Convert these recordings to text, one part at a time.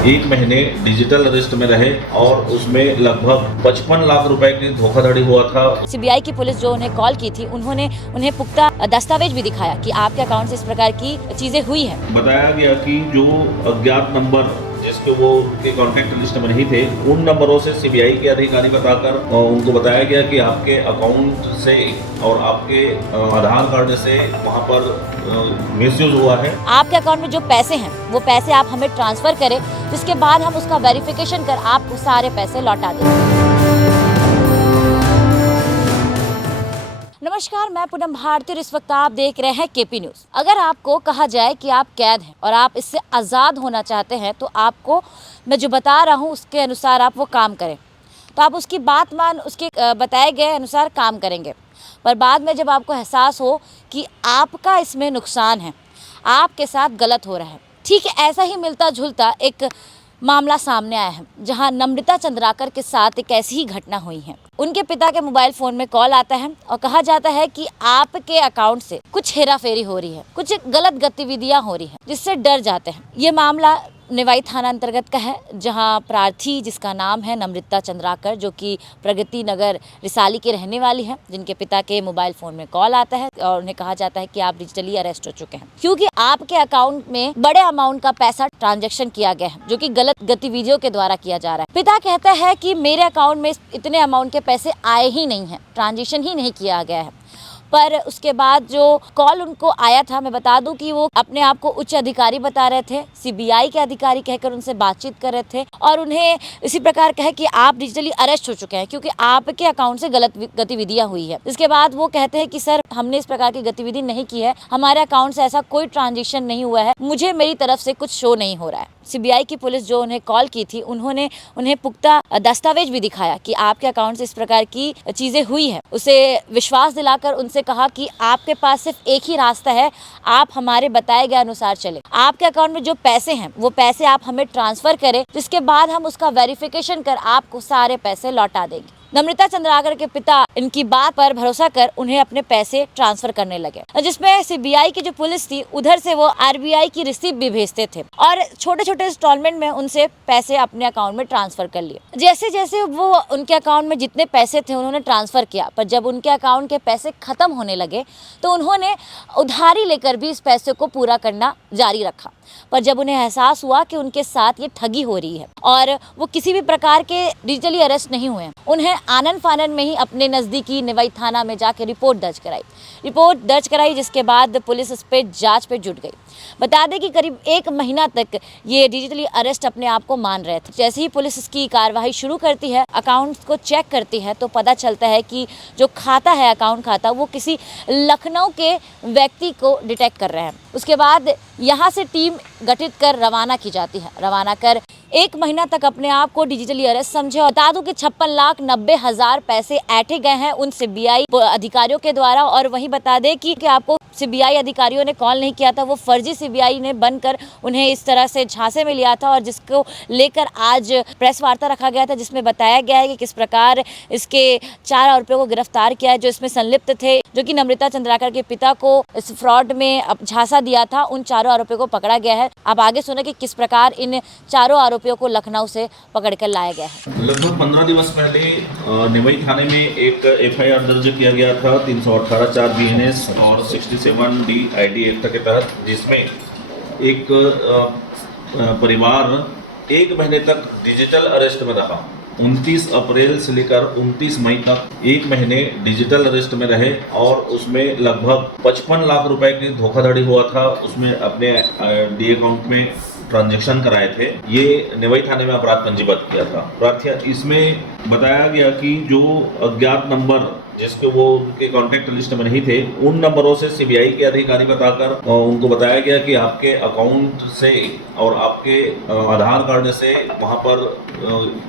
1 महीने digital arrest में रहे और उसमें लगभग 55 लाख रुपए की धोखाधड़ी हुआ था। सीबीआई की पुलिस जो उन्हें कॉल की थी, उन्होंने उन्हें पुख्ता दस्तावेज भी दिखाया कि आपके अकाउंट से इस प्रकार की चीजें हुई हैं। बताया गया कि जो अज्ञात नंबर जिसके वो उनके कॉन्टैक्ट लिस्ट में नहीं थे, उन नंबरों से सीबीआई के अधिकारी बताकर उनको बताया गया कि आपके अकाउंट से और आपके आधार कार्ड से वहां पर मिसयूज हुआ है। आपके अकाउंट में जो पैसे हैं वो पैसे आप हमें ट्रांसफर करें, जिसके बाद हम उसका वेरिफिकेशन कर आपको सारे पैसे लौटा देंगे। नमस्कार, मैं पूनम भारती और इस वक्त आप देख रहे हैं केपी न्यूज। अगर आपको कहा जाए कि आप कैद हैं और आप इससे आज़ाद होना चाहते हैं तो आपको मैं जो बता रहा हूँ उसके अनुसार आप वो काम करें, तो आप उसकी बात मान उसके बताए गए अनुसार काम करेंगे। पर बाद में जब आपको एहसास हो कि आपका इसमें नुकसान है, आपके साथ गलत हो रहा है, ठीक है, ऐसा ही मिलता जुलता एक मामला सामने आया है जहां नम्रता चंद्राकर के साथ एक ऐसी ही घटना हुई है। उनके पिता के मोबाइल फोन में कॉल आता है और कहा जाता है कि आपके अकाउंट से कुछ हेराफेरी हो रही है, कुछ गलत गतिविधियां हो रही हैं, जिससे डर जाते हैं। ये मामला निवाई थाना अंतर्गत का है, जहां प्रार्थी जिसका नाम है नम्रता चंद्राकर, जो कि प्रगति नगर रिसाली की रहने वाली है, जिनके पिता के मोबाइल फोन में कॉल आता है और उन्हें कहा जाता है कि आप डिजिटली अरेस्ट हो चुके हैं क्योंकि आपके अकाउंट में बड़े अमाउंट का पैसा ट्रांजैक्शन किया गया है, जो कि गलत गतिविधियों के द्वारा किया जा रहा है। पिता कहता है कि मेरे अकाउंट में इतने अमाउंट के पैसे आए ही नहीं है, ट्रांजेक्शन ही नहीं किया गया है। पर उसके बाद जो कॉल उनको आया था, मैं बता दूं कि वो अपने आप को उच्च अधिकारी बता रहे थे, सीबीआई के अधिकारी कहकर उनसे बातचीत कर रहे थे और उन्हें इसी प्रकार कहे कि आप डिजिटली अरेस्ट हो चुके हैं क्योंकि आपके अकाउंट से गलत गतिविधियां हुई है। इसके बाद वो कहते हैं कि सर, हमने इस प्रकार की गतिविधि नहीं की है, हमारे अकाउंट से ऐसा कोई ट्रांजेक्शन नहीं हुआ है, मुझे मेरी तरफ से कुछ शो नहीं हो रहा है। सीबीआई की पुलिस जो उन्हें कॉल की थी, उन्होंने उन्हें पुख्ता दस्तावेज भी दिखाया कि आपके अकाउंट से इस प्रकार की चीजें हुई है। उसे विश्वास दिलाकर उनसे कहा कि आपके पास सिर्फ एक ही रास्ता है, आप हमारे बताए गए अनुसार चले। आपके अकाउंट में जो पैसे हैं वो पैसे आप हमें ट्रांसफर करें, जिसके बाद हम उसका वेरिफिकेशन कर आपको सारे पैसे लौटा देंगे। नम्रता चंद्राकर के पिता इनकी बात पर भरोसा कर उन्हें अपने पैसे ट्रांसफर करने लगे, जिसमें सीबीआई की जो पुलिस थी उधर से वो आरबीआई की रिसीप्ट भी भेजते थे और छोटे छोटे इंस्टॉलमेंट में उनसे पैसे अपने अकाउंट में ट्रांसफर कर लिए। जैसे जैसे वो उनके अकाउंट में जितने पैसे थे उन्होंने ट्रांसफर किया, पर जब उनके अकाउंट के पैसे खत्म होने लगे तो उन्होंने उधारी लेकर भी इस पैसे को पूरा करना जारी रखा। पर जब उन्हें एहसास हुआ कि उनके साथ ये ठगी हो रही है और वो किसी भी प्रकार के डिजिटली अरेस्ट नहीं हुए, उन्हें आनन फानन में ही अपने नज़दीकी निवाई थाना में जाकर रिपोर्ट दर्ज कराई, जिसके बाद पुलिस इस पे जांच पे जुट गई। बता दें कि करीब 1 महीना तक ये डिजिटली अरेस्ट अपने आप को मान रहे थे। जैसे ही पुलिस इसकी कार्रवाई शुरू करती है, अकाउंट को चेक करती है, तो पता चलता है कि जो खाता है, अकाउंट खाता, वो किसी लखनऊ के व्यक्ति को डिटेक्ट कर रहे हैं। उसके बाद यहाँ से टीम गठित कर रवाना की जाती है। रवाना कर 1 महीना तक अपने आप को डिजिटली अरेस्ट समझे। बता दूं कि 56,90,000 पैसे ऐंठे गए हैं उन सीबीआई अधिकारियों के द्वारा। और वहीं बता दें कि आपको सीबीआई अधिकारियों ने कॉल नहीं किया था, वो फर्जी सीबीआई ने बनकर उन्हें इस तरह से झांसे में लिया था और जिसको लेकर आज प्रेस वार्ता रखा गया था, जिसमें बताया गया है कि किस प्रकार इसके 4 आरोपियों को गिरफ्तार किया है जो इसमें संलिप्त थे, जो कि नम्रता चंद्राकर के पिता को इस फ्रॉड में झांसा दिया था। उन 4 आरोपियों को पकड़ा गया है। आप आगे सुने कि किस प्रकार इन 4 आरोपियों को लखनऊ से पकड़ कर लाया गया है। लगभग 15 दिवस पहले निवाई थाने में एक एफआईआर दर्ज किया गया था 318 4 बीएनएस और 67 डी आईडी एक्ट के तहत, जिसमें एक परिवार 1 महीने तक डिजिटल अरेस्ट में रहा। 29 अप्रैल से लेकर 29 मई तक 1 महीने डिजिटल अरेस्ट में रहे और उसमें लगभग 55 लाख रुपए की धोखाधड़ी हुआ था। उसमें अपने डी अकाउंट में ट्रांजैक्शन कराए थे। ये निवाई थाने में अपराध पंजीबद्ध किया था। इसमें बताया गया कि जो अज्ञात नंबर जिसके वो उनके कॉन्टैक्ट लिस्ट में नहीं थे, उन नंबरों से सीबीआई के अधिकारी बताकर उनको बताया गया कि आपके अकाउंट से और आपके आधार कार्ड से वहां पर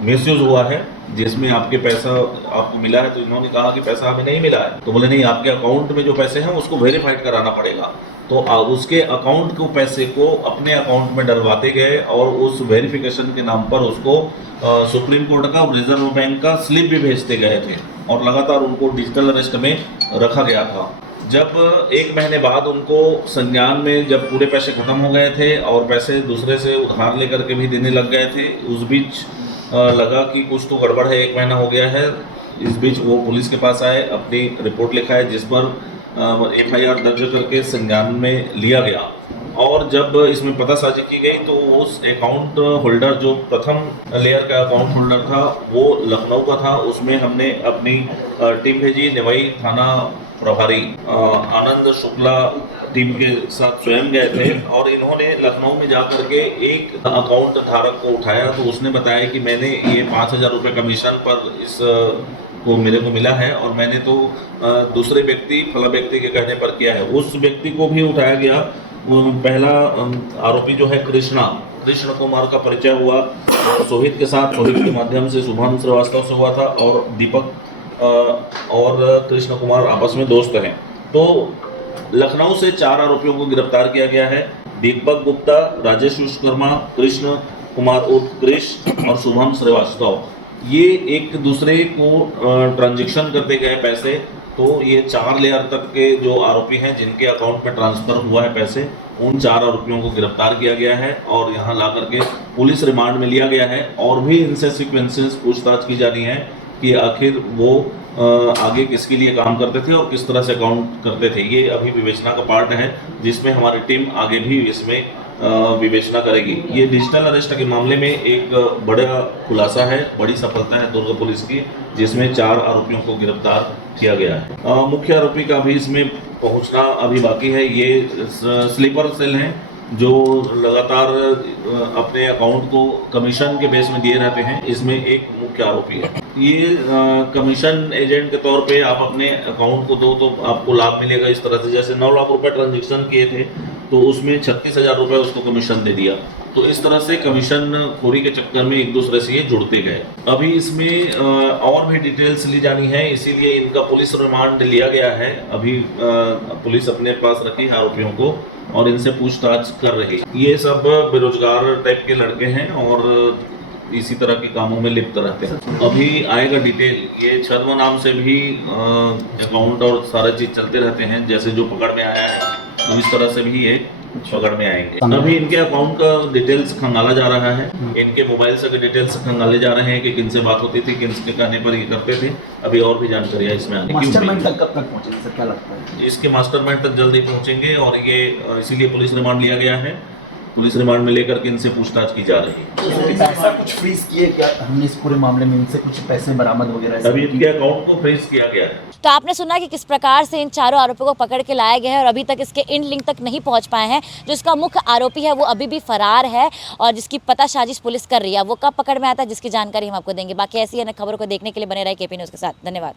मिसयूज हुआ है, जिसमें आपके पैसा आपको मिला है। तो इन्होंने कहा कि पैसा हमें नहीं मिला है। तो बोले नहीं, आपके अकाउंट में जो पैसे हैं उसको वेरीफाइड कराना पड़ेगा। तो उसके अकाउंट को पैसे को अपने अकाउंट में डलवाते गए और उस वेरिफिकेशन के नाम पर उसको सुप्रीम कोर्ट का और रिजर्व बैंक का स्लिप भी भेजते गए थे और लगातार उनको डिजिटल अरेस्ट में रखा गया था। जब एक महीने बाद उनको संज्ञान में जब पूरे पैसे खत्म हो गए थे और पैसे दूसरे से उधार लेकर के भी देने लग गए थे, उस बीच लगा कि कुछ तो गड़बड़ है, एक महीना हो गया है। इस बीच वो पुलिस के पास आए, अपनी रिपोर्ट लिखा है जिस पर FIR दर्ज करके संज्ञान में लिया गया। और जब इसमें पतासाजी की गई तो उस अकाउंट होल्डर जो प्रथम लेयर का अकाउंट होल्डर था वो लखनऊ का था। उसमें हमने अपनी टीम भेजी। निवाई थाना प्रभारी आनंद शुक्ला टीम के साथ स्वयं गए थे और इन्होंने लखनऊ में जाकर के एक अकाउंट धारक को उठाया। तो उसने बताया कि मैंने ये 5,000 रुपये कमीशन पर इस को मेरे को मिला है और मैंने तो दूसरे व्यक्ति फला व्यक्ति के कहने पर किया है। उस व्यक्ति को भी उठाया गया। पहला आरोपी जो है कृष्ण कुमार का परिचय हुआ सोहित के साथ। सोहित के माध्यम से शुभम श्रीवास्तव से हुआ था और दीपक और कृष्ण कुमार आपस में दोस्त हैं। तो लखनऊ से 4 आरोपियों को गिरफ्तार किया गया है। दीपक गुप्ता, राजेश विश्वकर्मा, कृष्ण कुमार उर्फ कृष्ण और शुभम श्रीवास्तव, ये एक दूसरे को ट्रांजैक्शन करते गए पैसे। तो ये 4 लेयर तक के जो आरोपी हैं जिनके अकाउंट में ट्रांसफ़र हुआ है पैसे, उन 4 आरोपियों को गिरफ्तार किया गया है और यहाँ ला करके पुलिस रिमांड में लिया गया है। और भी इनसे सीक्वेंसेस पूछताछ की जा रही है कि आखिर वो आगे किसके लिए काम करते थे और किस तरह से अकाउंट करते थे। ये अभी विवेचना का पार्ट है जिसमें हमारी टीम आगे भी इसमें विवेचना करेगी। ये डिजिटल अरेस्ट के मामले में एक बड़ा खुलासा है, बड़ी सफलता है दुर्ग पुलिस की, जिसमें 4 आरोपियों को गिरफ्तार किया गया है। मुख्य आरोपी का भी इसमें पहुंचना अभी बाकी है। ये स्लीपर सेल हैं जो लगातार अपने अकाउंट को कमीशन के बेस में दिए रहते हैं। इसमें एक मुख्य आरोपी है। ये कमीशन एजेंट के तौर पे आप अपने अकाउंट को दो तो आपको लाभ मिलेगा इस तरह से। जैसे 9 लाख रुपए ट्रांजेक्शन किए थे तो उसमें 36,000 रुपये उसको कमीशन दे दिया। तो इस तरह से कमीशन खोरी के चक्कर में एक दूसरे से ये जुड़ते गए। अभी इसमें और भी डिटेल्स ली जानी है, इसीलिए इनका पुलिस रिमांड लिया गया है। अभी पुलिस अपने पास रखी है आरोपियों को और इनसे पूछताछ कर रही है। ये सब बेरोजगार टाइप के लड़के हैं और इसी तरह के कामों में लिप्त रहते हैं। अभी आएगा डिटेल। ये छद्म नाम से भी अकाउंट और सारा चीज चलते रहते हैं। जैसे जो पकड़ में आया है तो इस तरह से भी ये पकड़ में आएंगे। अभी इनके अकाउंट का डिटेल्स खंगाला जा रहा है। इनके मोबाइल से डिटेल्स खंगाले जा रहे हैं कि किनसे बात होती थी, किनके कहने पर ये करते थे। अभी और भी जानकारियां इसमें आने की उम्मीद है। मास्टरमाइंड तक कब तक पहुंचेंगे सर, क्या लगता है? इसके मास्टरमाइंड तक जल्दी पहुंचेंगे और ये इसीलिए पुलिस रिमांड लिया गया है। पुलिस रिमांड में लेकर के इनसे पूछताछ की जा रही है। पैसा कुछ फ्रीज किए क्या हमने इस पूरे मामले में? इनसे कुछ पैसे बरामद वगैरह? अभी इनके अकाउंट को फ्रीज किया गया है। तो आपने सुना कि किस प्रकार से इन चारों आरोपियों को पकड़ के लाया गया है और अभी तक इसके इन लिंक तक नहीं पहुंच पाए हैं। जो इसका मुख्य आरोपी है वो अभी भी फरार है और जिसकी पता साजिश पुलिस कर रही है। वो कब पकड़ में आता है जिसकी जानकारी हम आपको देंगे। बाकी ऐसी अन्य खबरों को देखने के लिए बने रहे KP न्यूज़ के साथ। धन्यवाद।